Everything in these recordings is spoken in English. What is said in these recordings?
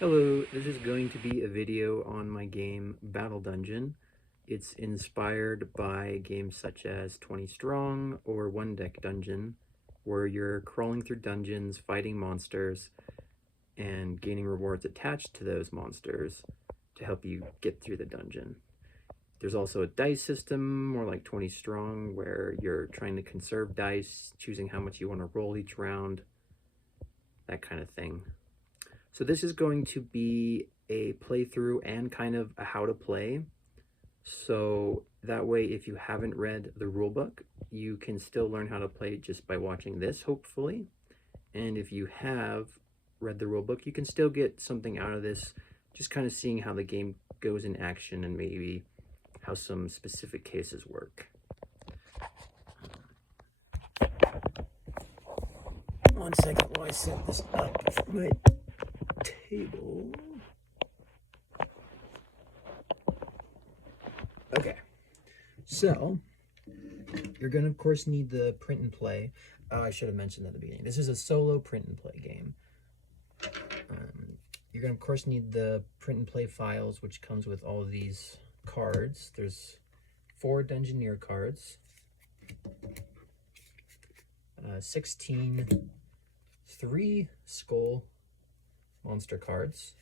Hello, this is going to be a video on my game Battle Dungeon. It's inspired by games such as 20 Strong or One Deck Dungeon, where you're crawling through dungeons, fighting monsters, and gaining rewards attached to those monsters to help you get through the dungeon. There's also a dice system, more like 20 Strong, where you're trying to conserve dice, choosing how much you want to roll each round, that kind of thing. So this is going to be a playthrough and kind of a how to play. So that way, if you haven't read the rulebook, you can still learn how to play just by watching this, hopefully. And if you have read the rulebook, you can still get something out of this, just kind of seeing how the game goes in action and maybe how some specific cases work. One second while I set this up for my table. Okay, so you're going to, of course, need the print and play. I should have mentioned at the beginning. This is a solo print and play game. You're going to, of course, need the print and play files, which comes with all of these cards. There's 4 Dungeoneer cards, 16 3 Skull monster cards,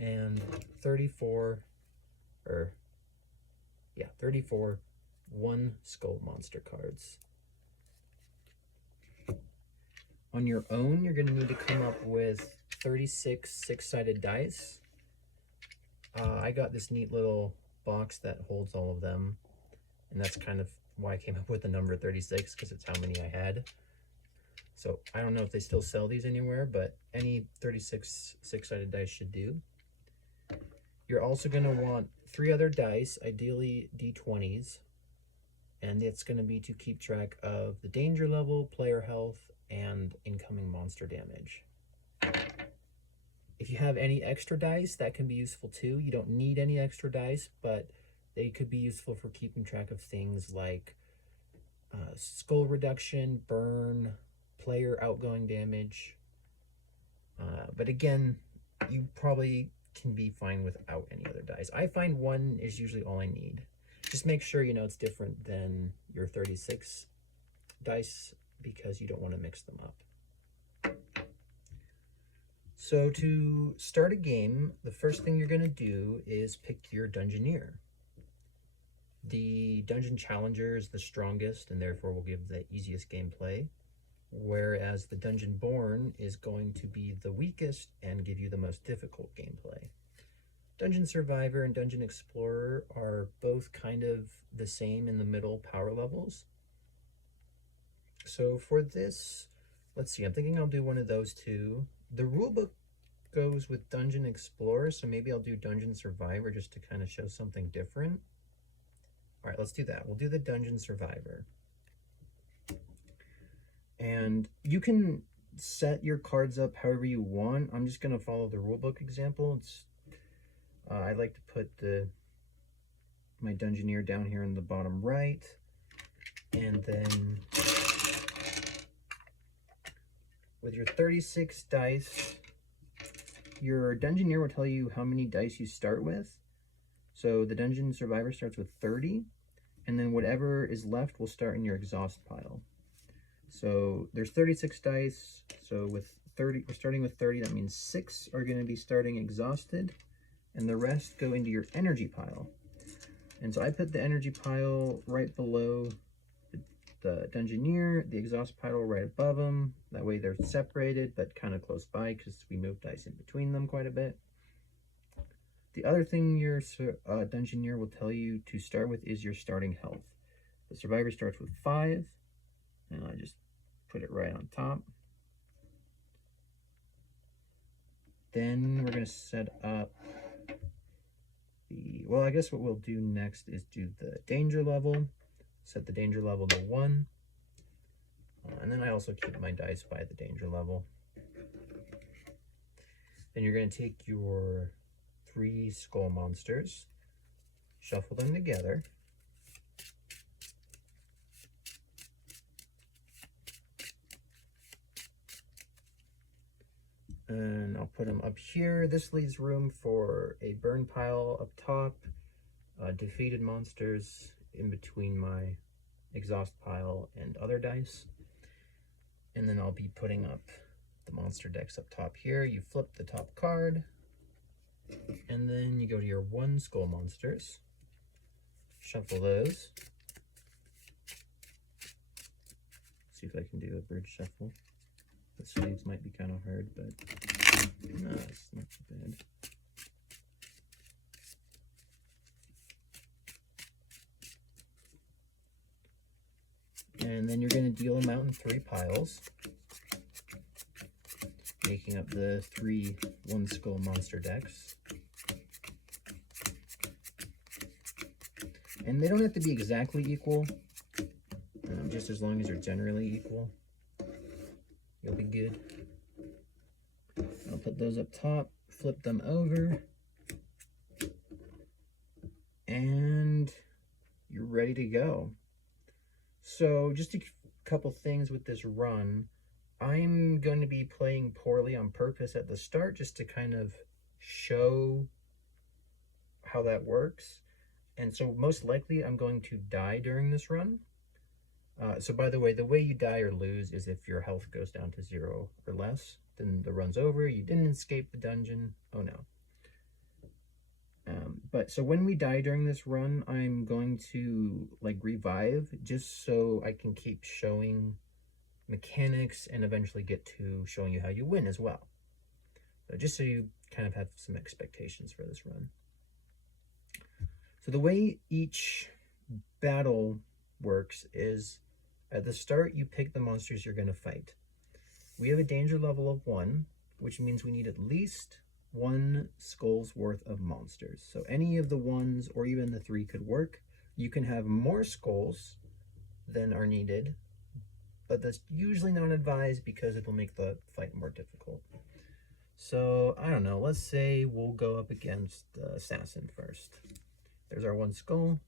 and 34 1 Skull monster cards. On your own, you're going to need to come up with 36 6-sided dice. I got this neat little box that holds all of them, and that's kind of why I came up with the number 36, because it's how many I had. So I don't know if they still sell these anywhere, but any 36 6-sided dice should do. You're also going to want 3 other dice, ideally d20s, and it's going to be to keep track of the danger level, player health, and incoming monster damage. If you have any extra dice, that can be useful too. You don't need any extra dice, but they could be useful for keeping track of things like skull reduction, burn, player outgoing damage. But again, you probably can be fine without any other dice. I find 1 is usually all I need. Just make sure you know it's different than your 36 dice, because you don't want to mix them up. So to start a game, the first thing you're going to do is pick your Dungeoneer. The Dungeon Challenger is the strongest and therefore will give the easiest gameplay, whereas the Dungeonborn is going to be the weakest and give you the most difficult gameplay. Dungeon Survivor and Dungeon Explorer are both kind of the same in the middle power levels. So for this, let's see, I'm thinking I'll do one of those two. The rulebook goes with Dungeon Explorer, so maybe I'll do Dungeon Survivor just to kind of show something different. All right, let's do that. We'll do the Dungeon Survivor. And you can set your cards up however you want. I'm just going to follow the rulebook example. I like to put my Dungeoneer down here in the bottom right, and then with your 36 dice, your Dungeoneer will tell you how many dice you start with. So the Dungeon Survivor starts with 30, and then whatever is left will start in your exhaust pile. So there's 36 dice, so with 30, we're starting with 30, that means 6 are going to be starting exhausted, and the rest go into your energy pile. And so I put the energy pile right below the Dungeoneer, the exhaust pile right above them. That way they're separated, but kind of close by, because we moved dice in between them quite a bit. The other thing your Dungeoneer will tell you to start with is your starting health. The Survivor starts with 5, and I just put it right on top. Then we're going to set up the, well, I guess what we'll do next is do the danger level. Set the danger level to 1. And then I also keep my dice by the danger level. Then you're going to take your 3 skull monsters, shuffle them together, and I'll put them up here. This leaves room for a burn pile up top, defeated monsters in between my exhaust pile and other dice. And then I'll be putting up the monster decks up top here. You flip the top card, and then you go to your 1 skull monsters, shuffle those. See if I can do a bridge shuffle. The sleeves might be kind of hard, but no, it's not too bad. And then you're going to deal them out in 3 piles, making up the 3 1 skull monster decks. And they don't have to be exactly equal, just as long as they're generally equal, you'll be good. I'll put those up top, flip them over, and you're ready to go. So just a couple things with this run. I'm going to be playing poorly on purpose at the start just to kind of show how that works. And so most likely I'm going to die during this run. So by the way you die or lose is if your health goes down to 0 or less. Then the run's over, you didn't escape the dungeon, oh no. But so when we die during this run, I'm going to like revive just so I can keep showing mechanics and eventually get to showing you how you win as well. So just so you kind of have some expectations for this run. So the way each battle works is at the start you pick the monsters you're going to fight. We have a danger level of 1, which means we need at least 1 skull's worth of monsters. So any of the 1s or even the 3 could work. You can have more skulls than are needed, but that's usually not advised because it will make the fight more difficult. So I don't know, let's say we'll go up against Assassin first. There's our 1 skull.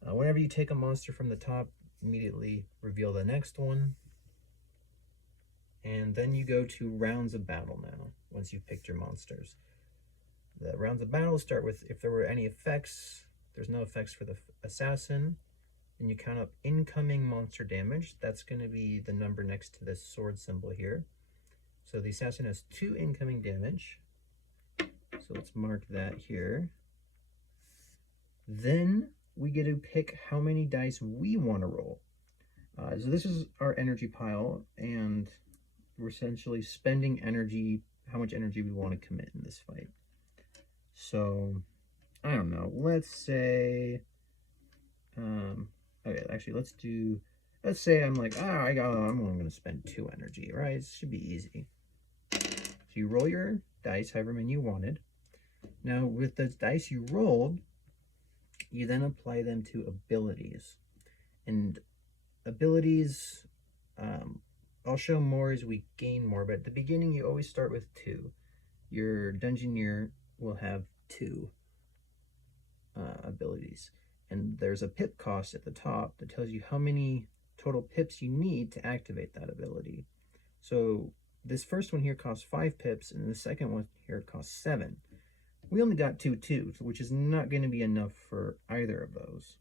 Whenever you take a monster from the top, immediately reveal the next one. And then you go to rounds of battle now, once you've picked your monsters. The rounds of battle start with, if there were any effects, there's no effects for the assassin, and you count up incoming monster damage. That's going to be the number next to this sword symbol here. So the assassin has 2 incoming damage. So let's mark that here. Then we get to pick how many dice we want to roll. So this is our energy pile, and we're essentially spending energy, how much energy we want to commit in this fight. So, I don't know, let's say, okay, actually, let's say I'm like, I'm only going to spend 2 energy, right? It should be easy. So you roll your dice, however many you wanted. Now, with the dice you rolled, you then apply them to abilities. And abilities, I'll show more as we gain more, but at the beginning you always start with 2. Your Dungeoneer will have 2 abilities. And there's a pip cost at the top that tells you how many total pips you need to activate that ability. So this first one here costs 5 pips, and the second one here costs 7. We only got 2, which is not going to be enough for either of those.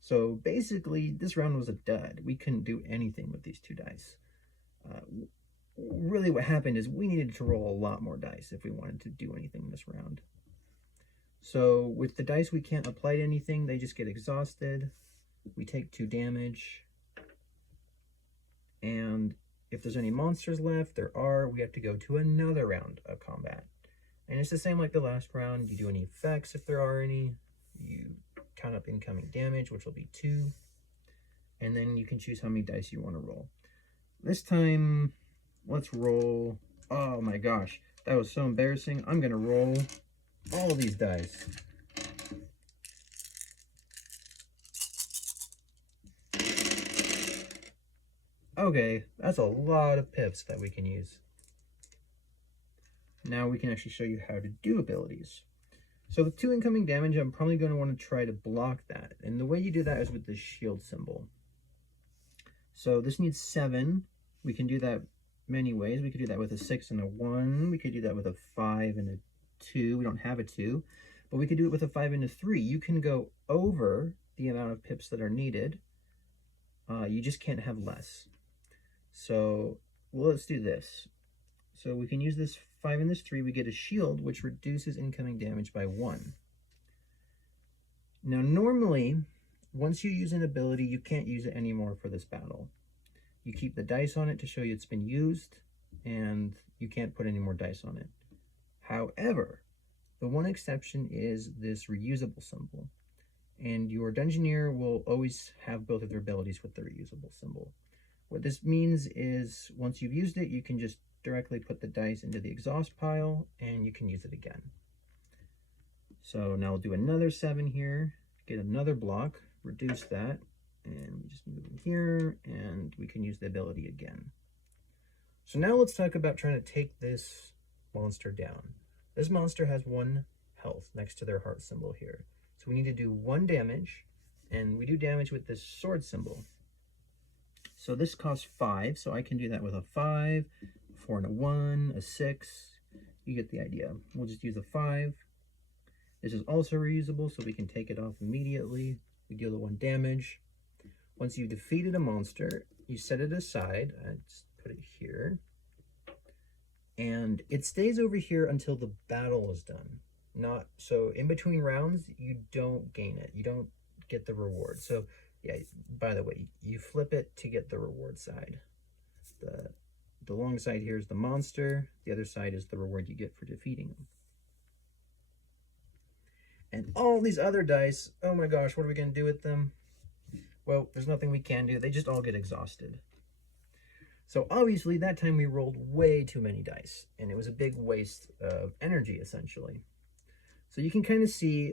So basically, this round was a dud. We couldn't do anything with these 2 dice. Really what happened is we needed to roll a lot more dice if we wanted to do anything this round. So with the dice we can't apply to anything, they just get exhausted. We take 2 damage. And if there's any monsters left, we have to go to another round of combat. And it's the same like the last round. You do any effects if there are any. You count up incoming damage, which will be 2. And then you can choose how many dice you want to roll. This time, let's roll. Oh my gosh, that was so embarrassing. I'm going to roll all these dice. Okay, that's a lot of pips that we can use. Now we can actually show you how to do abilities. So with 2 incoming damage, I'm probably going to want to try to block that. And the way you do that is with the shield symbol. So this needs 7. We can do that many ways. We could do that with a 6 and a 1. We could do that with a 5 and a 2. We don't have a 2, but we could do it with a 5 and a 3. You can go over the amount of pips that are needed. You just can't have less. So, well, let's do this. So we can use this 5 and this 3. We get a shield, which reduces incoming damage by 1. Now, normally, once you use an ability, you can't use it anymore for this battle. You keep the dice on it to show you it's been used, and you can't put any more dice on it. However, the one exception is this reusable symbol. And your Dungeoneer will always have both of their abilities with the reusable symbol. What this means is once you've used it, you can just directly put the dice into the exhaust pile and you can use it again. So now we'll do another 7 here, get another block, reduce that, and we just move in here and we can use the ability again. So now let's talk about trying to take this monster down. This monster has 1 health next to their heart symbol here. So we need to do 1 damage, and we do damage with this sword symbol. So this costs 5, so I can do that with a 5, 4 and a 1, a 6. You get the idea. We'll just use a 5. This is also reusable, so we can take it off immediately. We deal the 1 damage. Once you've defeated a monster, you set it aside. I just put it here. And it stays over here until the battle is done. So in between rounds, you don't gain it. You don't get the reward. So yeah, by the way, you flip it to get the reward side. The long side here is the monster. The other side is the reward you get for defeating them. And all these other dice, oh my gosh, what are we going to do with them? Well, there's nothing we can do. They just all get exhausted. So obviously that time we rolled way too many dice, and it was a big waste of energy essentially. So you can kind of see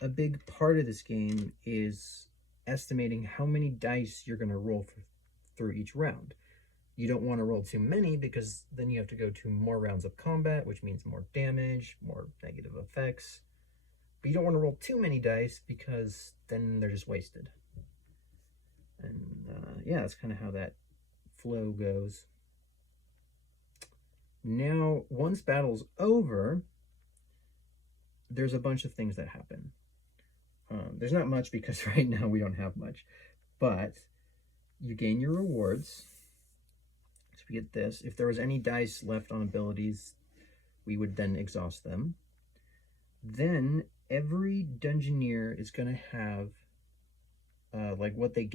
a big part of this game is estimating how many dice you're going to roll through each round. You don't want to roll too many because then you have to go to more rounds of combat, which means more damage, more negative effects. But you don't want to roll too many dice because then they're just wasted. And yeah, that's kind of how that flow goes. Now, once battle's over, there's a bunch of things that happen. There's not much because right now we don't have much, but you gain your rewards. So we get this. If there was any dice left on abilities, we would then exhaust them. Then every Dungeoneer is going to have like what they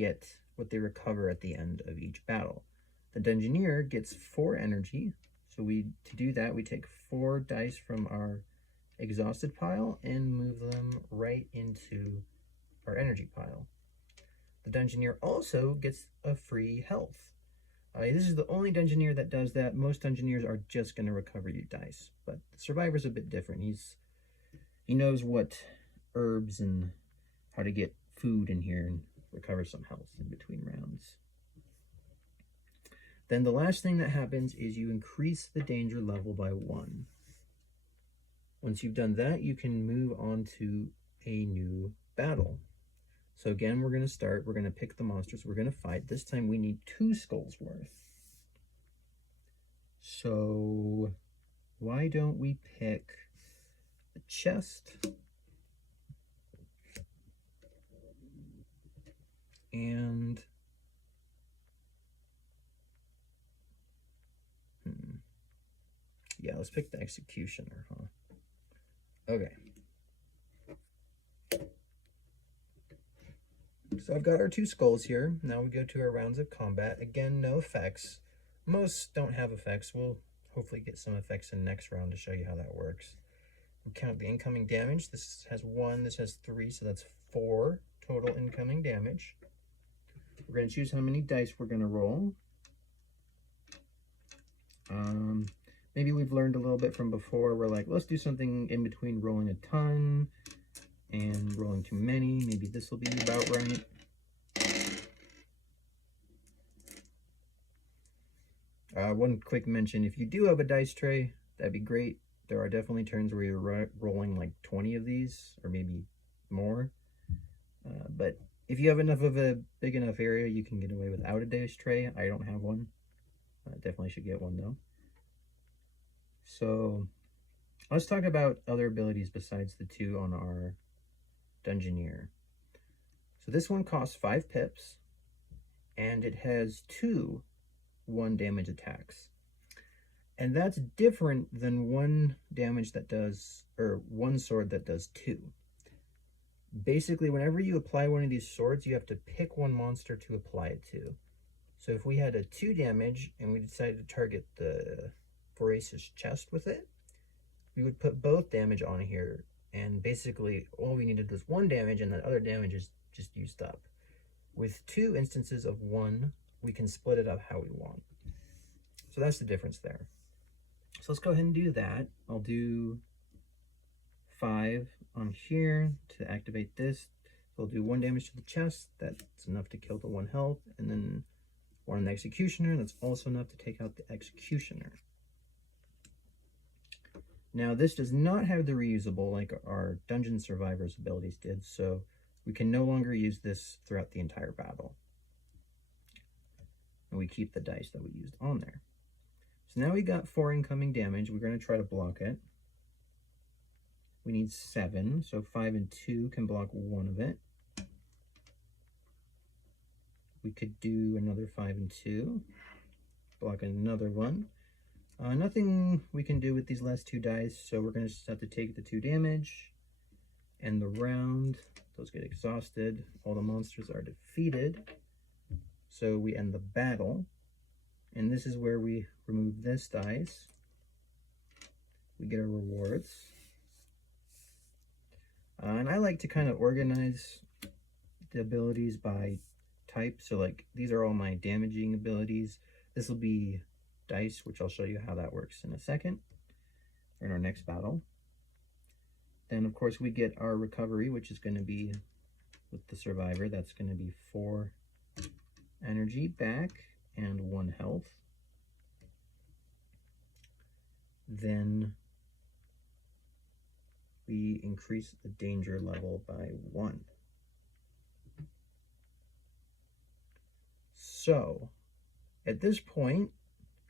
recover at the end of each battle. The Dungeoneer gets 4 energy. So to do that, we take 4 dice from our exhausted pile and move them right into our energy pile. The Dungeoneer also gets a free health. This is the only Dungeoneer that does that. Most Dungeoneers are just going to recover you dice, but the Survivor's a bit different. He knows what herbs and how to get food in here and recover some health in between rounds. Then the last thing that happens is you increase the danger level by 1. Once you've done that, you can move on to a new battle. So again, we're going to pick the monsters we're going to fight. This time we need 2 skulls worth. So why don't we pick the chest and yeah, let's pick the executioner, huh? Okay. So I've got our 2 skulls here. Now we go to our rounds of combat. Again, no effects. Most don't have effects. We'll hopefully get some effects in next round to show you how that works. We count the incoming damage. This has 1, this has 3, so that's 4 total incoming damage. We're going to choose how many dice we're going to roll. Maybe we've learned a little bit from before. We're like, let's do something in between rolling a ton and rolling too many. Maybe this will be about right. One quick mention, if you do have a dice tray, that'd be great. There are definitely turns where you're rolling like 20 of these, or maybe more. But if you have enough of a big enough area, you can get away without a dice tray. I don't have one. Definitely should get one though. So let's talk about other abilities besides the two on our Dungeoneer. So this one costs 5 pips, and it has 2 1 damage attacks. And that's different than 1 damage that does, or 1 sword that does 2. Basically, whenever you apply one of these swords, you have to pick one monster to apply it to. So if we had a 2 damage and we decided to target the Voracious chest with it, we would put both damage on here, and basically all we needed was 1 damage, and that other damage is just used up. With 2 instances of 1, we can split it up how we want. So that's the difference there. So let's go ahead and do that. I'll do 5 on here to activate this. So I'll do 1 damage to the chest. That's enough to kill the 1 health. And then 1 on the Executioner. That's also enough to take out the Executioner. Now this does not have the reusable like our Dungeon Survivors abilities did, so we can no longer use this throughout the entire battle. And we keep the dice that we used on there. So now we got 4 incoming damage. We're going to try to block it. We need 7, so 5 and 2 can block 1 of it. We could do another 5 and 2, block another one. Nothing we can do with these last 2 dice, so we're going to just have to take the 2 damage, end the round. Those get exhausted. All the monsters are defeated, so we end the battle. And this is where we remove this dice. We get our rewards. And I like to kind of organize the abilities by type. So like these are all my damaging abilities. This will be dice, which I'll show you how that works in a second, in our next battle. Then of course we get our recovery, which is going to be with the survivor. That's going to be 4 energy back and 1 health. Then we increase the danger level by 1. So at this point,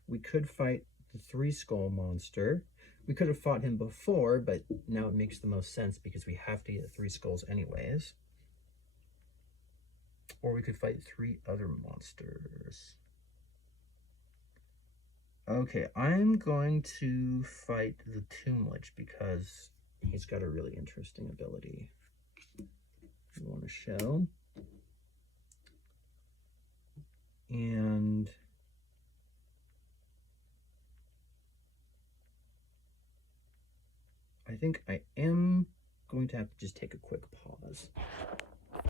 we could fight the 3 skull monster. We could have fought him before, but now it makes the most sense because we have to get 3 skulls anyways. Or we could fight 3 other monsters. Okay, I'm going to fight the Tomb Lich because he's got a really interesting ability I want to show. And I think I am going to have to just take a quick pause.